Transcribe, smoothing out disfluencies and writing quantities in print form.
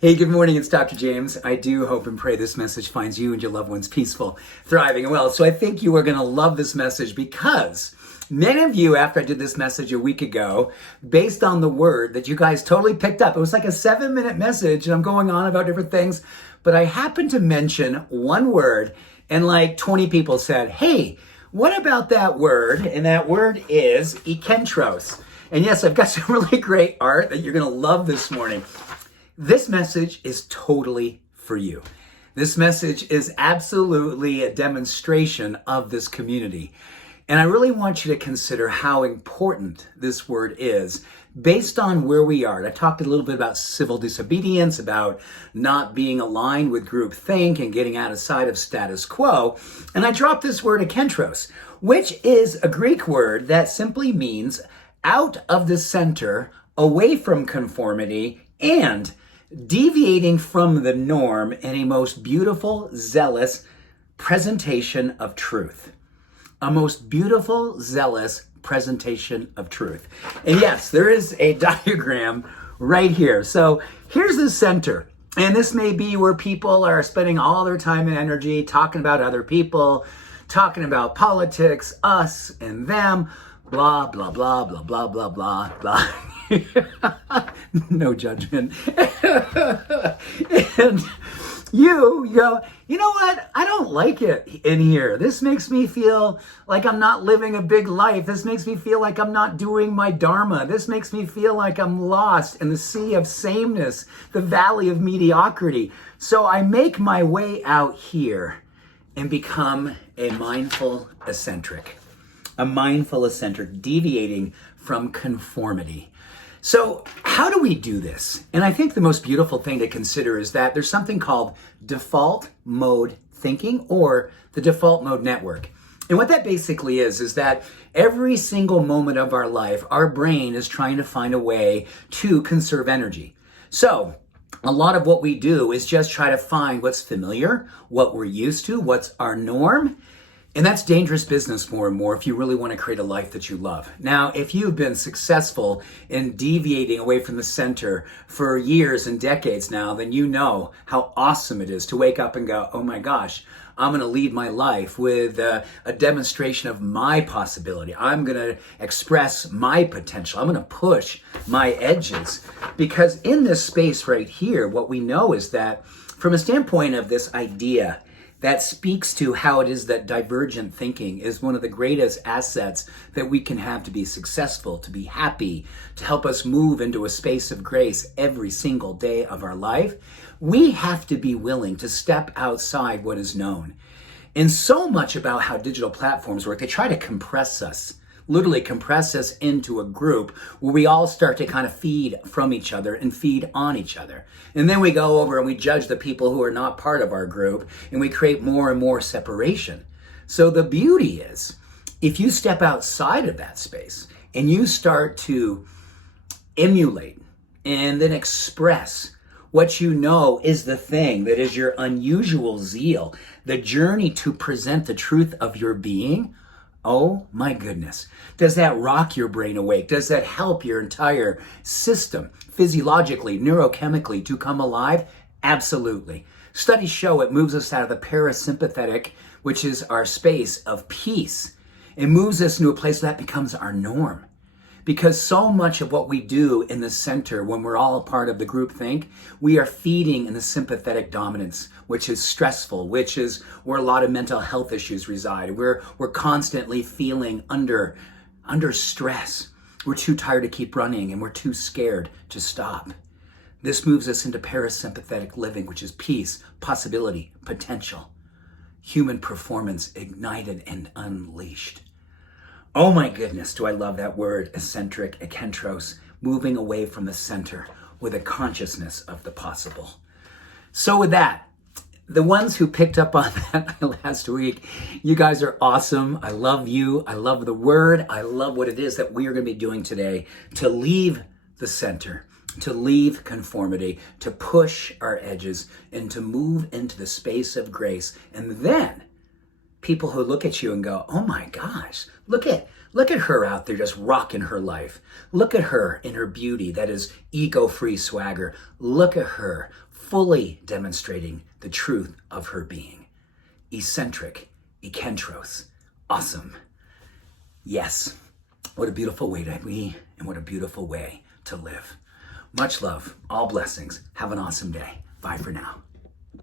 Hey, good morning. It's Dr. James. I do hope and pray this message finds you and your loved ones peaceful, thriving, and well. So I think you are going to love this message because many of you, after I did this message a week ago, based on the word that you guys totally picked up, it was like a 7-minute message and I'm going on about different things, but I happened to mention one word and like 20 people said, hey, what about that word? And that word is ekentros. And yes, I've got some really great art that you're going to love this morning. This message is totally for you. This message is absolutely a demonstration of this community. And I really want you to consider how important this word is based on where we are. I talked a little bit about civil disobedience, about not being aligned with groupthink and getting outside of status quo. And I dropped this word ekentros, which is a Greek word that simply means out of the center, away from conformity, and deviating from the norm in a most beautiful, zealous presentation of truth. A most beautiful, zealous presentation of truth. And yes, there is a diagram right here. So here's the center. And this may be where people are spending all their time and energy talking about other people, talking about politics, us and them, blah, blah, blah, blah, blah, blah, blah, blah. No judgment. And you go, you know what? I don't like it in here. This makes me feel like I'm not living a big life. This makes me feel like I'm not doing my dharma. This makes me feel like I'm lost in the sea of sameness, the valley of mediocrity. So I make my way out here and become a mindful eccentric. A mindful eccentric, deviating from conformity. So how do we do this? And I think the most beautiful thing to consider is that there's something called default mode thinking, or the default mode network. And what that basically is that every single moment of our life, our brain is trying to find a way to conserve energy. So a lot of what we do is just try to find what's familiar, what we're used to, what's our norm. And that's dangerous business more and more if you really want to create a life that you love. Now, if you've been successful in deviating away from the center for years and decades now, then you know how awesome it is to wake up and go, oh my gosh, I'm going to lead my life with a demonstration of my possibility. I'm going to express my potential. I'm going to push my edges. Because in this space right here, what we know is that from a standpoint of this idea that speaks to how it is that divergent thinking is one of the greatest assets that we can have to be successful, to be happy, to help us move into a space of grace every single day of our life. We have to be willing to step outside what is known. And so much about how digital platforms work, they try to compress us, literally compress us into a group where we all start to kind of feed from each other and feed on each other. And then we go over and we judge the people who are not part of our group, and we create more and more separation. So the beauty is, if you step outside of that space and you start to emulate and then express what you know is the thing that is your unusual zeal, the journey to present the truth of your being, oh my goodness. Does that rock your brain awake? Does that help your entire system physiologically, neurochemically to come alive? Absolutely. Studies show it moves us out of the parasympathetic, which is our space of peace. It moves us into a place that becomes our norm. Because so much of what we do in the center, when we're all a part of the group think, we are feeding in the sympathetic dominance, which is stressful, which is where a lot of mental health issues reside. We're constantly feeling under stress. We're too tired to keep running and we're too scared to stop. This moves us into parasympathetic living, which is peace, possibility, potential, human performance ignited and unleashed. Oh my goodness, do I love that word, eccentric, ekentros, moving away from the center with a consciousness of the possible. So with that, the ones who picked up on that last week, you guys are awesome. I love you. I love the word. I love what it is that we are going to be doing today to leave the center, to leave conformity, to push our edges, and to move into the space of grace. And then People who look at you and go, oh my gosh, look at her out there just rocking her life. Look at her in her beauty, that is ego-free swagger. Look at her fully demonstrating the truth of her being. Eccentric, ekentros, awesome. Yes, what a beautiful way to be and what a beautiful way to live. Much love, all blessings. Have an awesome day. Bye for now.